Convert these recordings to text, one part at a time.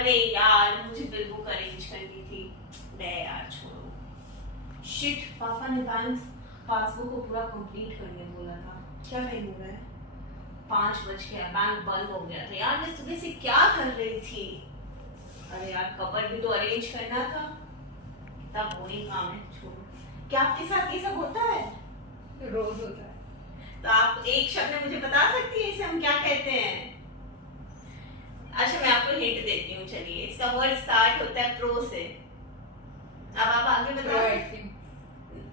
अरे यार मुझे बिल बुक अरेंज करनी थी, ले यार छोड़ो। शिट, पापा ने पासबुक को पूरा कंप्लीट करने बोला था। क्या टाइम हो रहा है? 5 बज गया, बैंक बंद हो गया था। यार मैं सुबह से क्या कर रही थी? अरे यार कपबोर्ड भी तो अरेंज करना था। कितना बोरिंग काम है, छोड़ो। क्या आपके साथ ये सब होता है? रोज होता है। तो आप एक शब्द में मुझे बता सकती है इसे हम क्या कहते हैं? अच्छा मैं आपको हिंट देती हूँ, चलिए। इसका वर्ड स्टार्ट होता है प्रो से। अब आप आगे बताओ।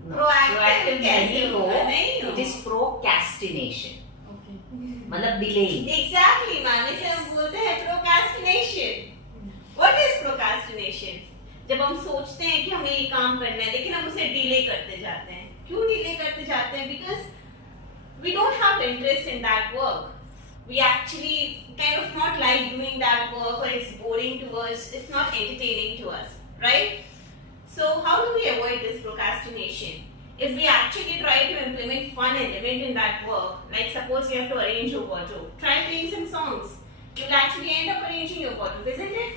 प्रोएक्टिव कैसे होगा? नहीं हो। इट इज प्रोकास्टिनेशन, मतलब डिलेइंग। एग्जैक्टली मैम, इसे हम बोलते हैं प्रोकास्टिनेशन। What is procrastination? जब हम सोचते हैं कि हमें ये काम करना है लेकिन हम उसे डिले करते जाते हैं। क्यों डिले करते जाते हैं? Because we don't have interest in that work. We actually kind of not like doing that work, or it's boring to us, it's not entertaining to us, right? So how do we avoid this procrastination? If we actually try to implement fun element in that work, like suppose you have to arrange your wardrobe, try playing some songs. You'll actually end up arranging your wardrobe, isn't it?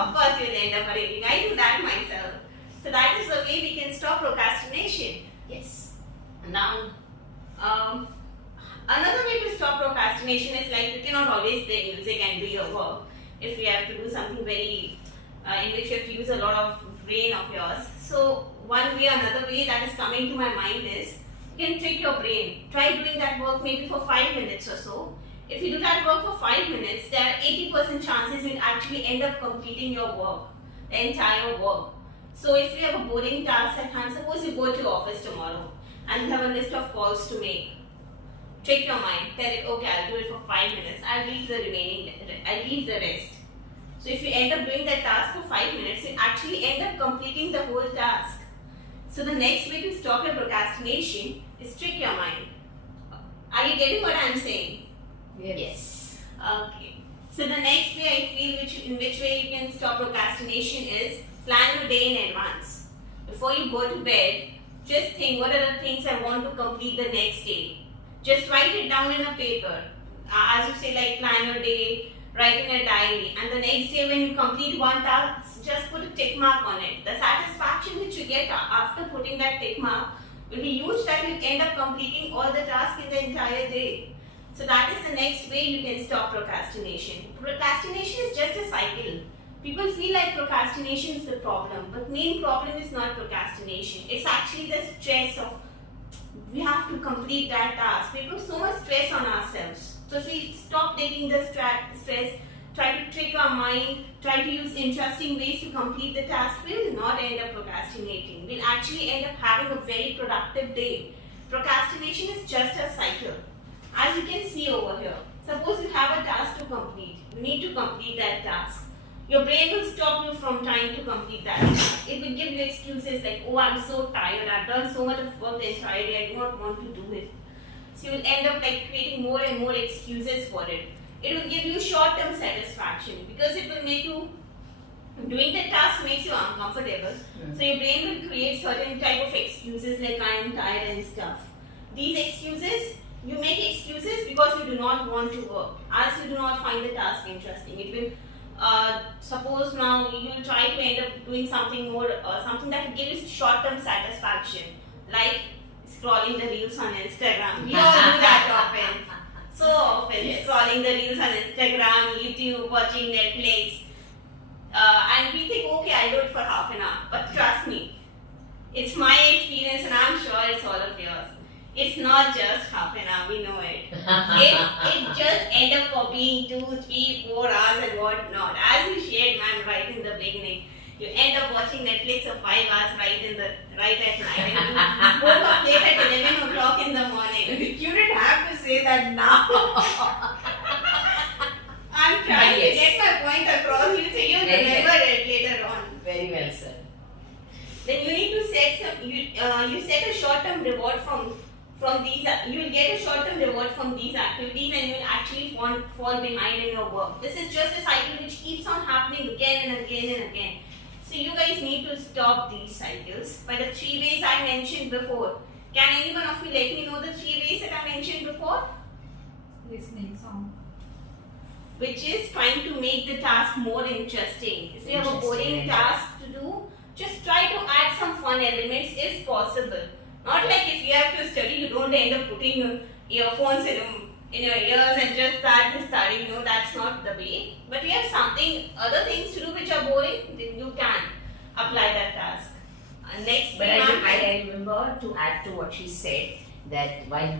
Of course you'll end up arranging. I do that myself. So that is the way we can stop procrastination. Yes. Now, another way to stop procrastination is like you cannot always play music and do your work. If you have to do something very in which you have to use a lot of brain of yours. So one way, another way that is coming to my mind is you can trick your brain. Try doing that work maybe for 5 minutes or so. If you do that work for 5 minutes, there are 80% chances you'll actually end up completing your work, the entire work. So if you have a boring task at hand, suppose you go to office tomorrow and you have a list of calls to make. Trick your mind. Tell it, okay, I'll do it for 5 minutes. I'll leave the rest. So if you end up doing that task for 5 minutes, you actually end up completing the whole task. So the next way to stop your procrastination is trick your mind. Are you getting what I'm saying? Yes. Okay. So the next way I feel in which way you can stop procrastination is plan your day in advance. Before you go to bed, just think, what are the things I want to complete the next day? Just write it down in a paper. As you say, like plan your day, write in a diary. And the next day when you complete one task, just put a tick mark on it. The satisfaction which you get after putting that tick mark will be huge, that you end up completing all the tasks in the entire day. So that is the next way you can stop procrastination. Procrastination is just a cycle. People feel like procrastination is the problem, but main problem is not procrastination. It's actually the stress of we have to complete that task. We put so much stress on ourselves. So if we stop taking the stress, try to trick our mind, try to use interesting ways to complete the task, we will not end up procrastinating. We'll actually end up having a very productive day. Procrastination is just a cycle. As you can see over here, suppose you have a task to complete. You need to complete that task. Your brain will stop you from trying to complete that task. It will give you excuses like, oh, I'm so tired, I've done so much of work the entire day, I do not want to do it. So you will end up like creating more and more excuses for it. It will give you short-term satisfaction because it will make you, doing the task makes you uncomfortable. So your brain will create certain type of excuses like I am tired and stuff. These excuses, you make excuses because you do not want to work, as you do not find the task interesting. It will suppose now you will try to end up doing something more, something that will give you short-term satisfaction, like scrolling the reels on Instagram. We all do that often. So often, yes. Scrolling the reels on Instagram, YouTube, watching Netflix, and we think, okay, I'll do it for half an hour. But trust me, it's my experience, and I'm sure it's all of yours. It's not just half an hour, we know it. It just end up for being 2, 3, 4 hours and whatnot. As you shared, ma'am, right in the beginning, you end up watching Netflix for 5 hours right at night, and you woke up late at 11 o'clock in the morning. You didn't have to say that now. I'm trying to get my point across. You say you'll remember it later on. Very well said. Then you need to set some. You set a short-term reward from these. You will get a short-term reward from these activities, and you will actually fall behind in your work. This is just a cycle which keeps on happening again and again and again. So you guys need to stop these cycles by the 3 ways I mentioned before. Can anyone of you let me know the 3 ways that I mentioned before? Listening song. which is trying to make the task more interesting. If you have a boring task to do, just try to add some fun elements if possible. Not like if you have to study, you don't end up putting your earphones in your ears and just start studying. No, that's not the way. But if you have other things to do which are boring, then you can apply that task. Next, but I remember to add to what she said, that while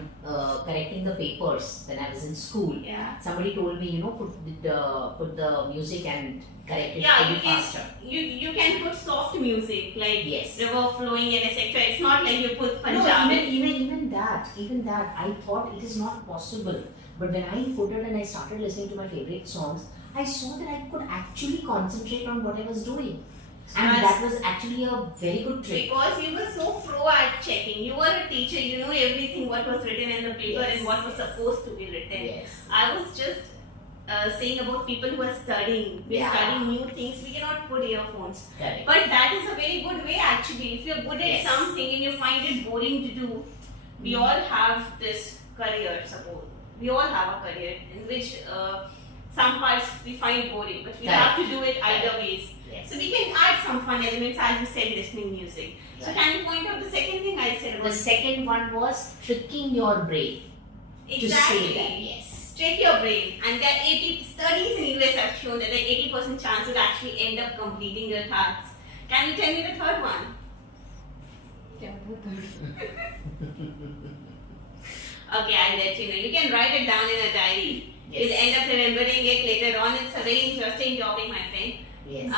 correcting the papers when I was in school, somebody told me, put the music and correct it faster. You can put soft music like river flowing and etc. It's not like you put Punjabi. No, even that I thought it is not possible. But when I put it and I started listening to my favorite songs, I saw that I could actually concentrate on what I was doing. And that was actually a very good trick. Because you were so pro at checking. You were a teacher, you know everything what was written in the paper and what was supposed to be written. Yes. I was just saying about people who are studying. We're studying new things. We cannot put earphones. Correct. But that is a very good way actually. If you're good at something and you find it boring to do, we all have this career support. We all have a career in which some parts we find boring, but we have to do it either ways. Yes. So we can add some fun elements, as you said, listening music. Right. So can you point out the second thing I said about the second one was tricking your brain to say that. Yes. Trick your brain, and there are 80 studies in US have shown that there are 80% chance you'll actually end up completing your tasks. Can you tell me the third one? Okay, I'll let you know. You can write it down in a diary. You'll end up remembering it later on. It's a very interesting topic, my friend. Yes.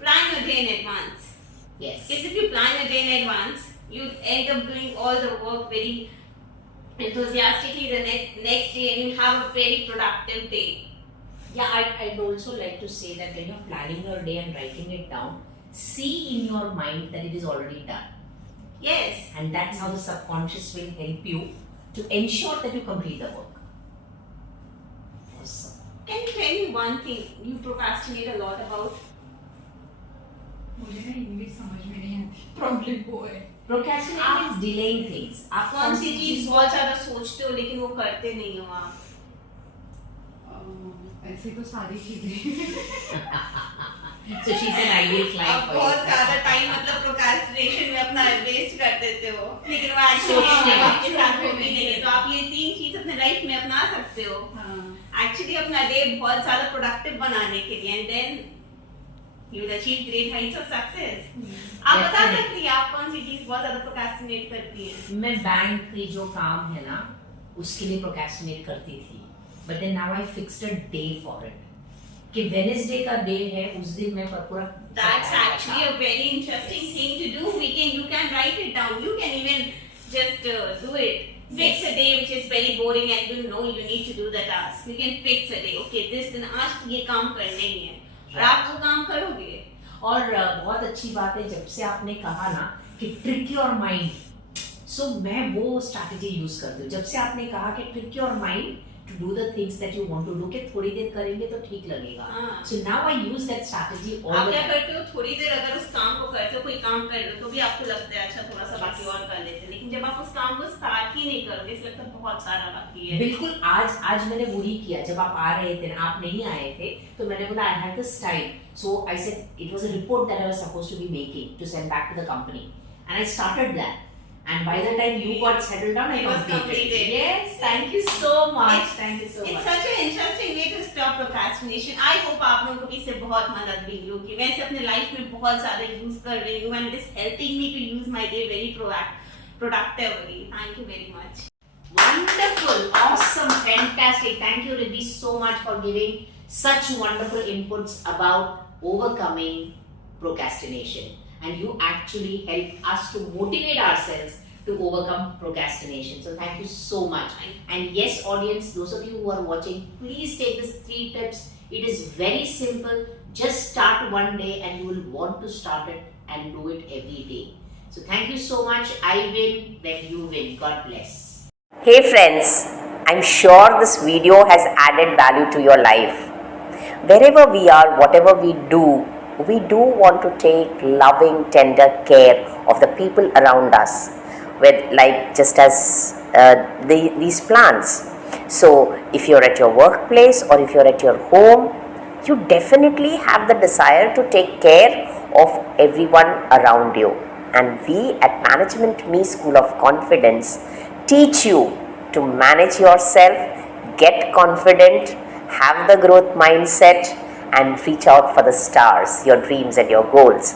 Plan your day in advance. Yes. Because if you plan your day in advance, you end up doing all the work very enthusiastically the next day, and you have a very productive day. Yeah, I'd also like to say that when you're planning your day and writing it down, see in your mind that it is already done. Yes. And that's how the subconscious will help you to ensure that you complete the work. Awesome. Can you tell me one thing you procrastinate a lot about? मुझे ना English समझ में नहीं आती problem वो है Procrastinating means delaying things. आप कौन सी चीज बहुत ज्यादा सोचते हो लेकिन वो करते नहीं हो आप? ऐसे तो सारी चीजें So she's an ideal client आप for बहुत you. ज्यादा टाइम मतलब प्रोक्रास्टिनेशन में अपना वेस्ट कर देते हो, लेकिन वो एक्चुअली आपके साथ होती नहीं है. तो आप ये तीन चीज अपने लाइफ में अपना सकते हो. एक्चुअली अपना डे बहुत ज्यादा प्रोडक्टिव बनाने के लिए, and then you will achieve great heights of success. आप बता सकती हैं आप कौन सी चीज बहुत ज्यादा प्रोक्रास्टिनेट करती हैं? मैं बैंक की जो काम है ना उसके लिए प्रोक्रेस्टिनेट करती थी, but then now I fixed a day for it कि वेडनेसडे का डे है, उस दिन मैं पूरा. That's actually a very interesting thing to do. You can write it down. You can even just do it. Fix a day which is very boring and you know you need to do the task. You can fix a day. Okay, this दिन आज ये काम करने ही है. और आप वो काम करोगे. और बहुत अच्छी बात है जब से आपने कहा ना कि ट्रिक योर माइंड, सो मैं वो स्ट्रैटेजी यूज करती हूँ. जब से आपने कहा कि trick your mind to do the things that you want to do, कि थोड़ी देर करेंगे तो ठीक लगेगा. So now I use that strategy all the time. आप क्या करते हो, थोड़ी देर अगर उस काम को करते हो, कोई काम कर रहे हो तो भी आपको लगता है अच्छा थोड़ा सा बाकी और कर लेते हैं, लेकिन जब आप उस काम को स्टार्ट ही नहीं करोगे इसलिए लगता है बहुत सारा बाकी है. बिल्कुल. आज मैंने वही किया. जब आप आ रहे थे, आप नहीं आए थे, तो मैंने बोला I have this time, so I said it was a report that I was supposed to be making to send back to the company, and I started that. And by the time you got settled down, I completed. Yes, thank you so much. Thank you so much. It's such an interesting way to stop procrastination. I hope आप लोगों को भी इससे बहुत मदद मिली होगी. मैं इसे अपने लाइफ में बहुत ज़्यादा यूज कर रही हूँ, and it is helping me to use my day very productively. Thank you very much. Wonderful, awesome, fantastic. Thank you, Riddhi, so much for giving such wonderful inputs about overcoming procrastination. And you actually helped us to motivate ourselves to overcome procrastination. So thank you so much. And yes, audience, those of you who are watching, please take these 3 tips. It is very simple. Just start one day and you will want to start it and do it every day. So thank you so much. I win when you win. God bless. Hey friends, I'm sure this video has added value to your life. Wherever we are, whatever we do want to take loving, tender care of the people around us, with like just as these plants. So if you're at your workplace or if you're at your home, you definitely have the desire to take care of everyone around you. And we at Management Me School of Confidence teach you to manage yourself, get confident, have the growth mindset, and reach out for the stars, your dreams and your goals.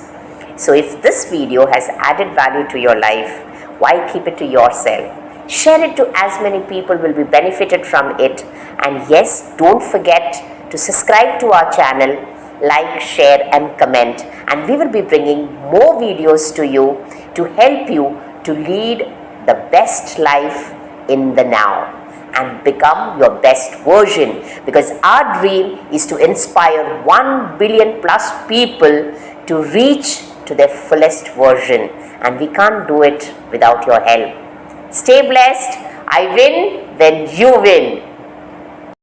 So if this video has added value to your life, why keep it to yourself? Share it to as many people will be benefited from it. And yes, don't forget to subscribe to our channel, like, share and comment, and we will be bringing more videos to you to help you to lead the best life in the now and become your best version, because our dream is to inspire 1 billion plus people to reach to their fullest version, and we can't do it without your help. Stay blessed. I win when you win.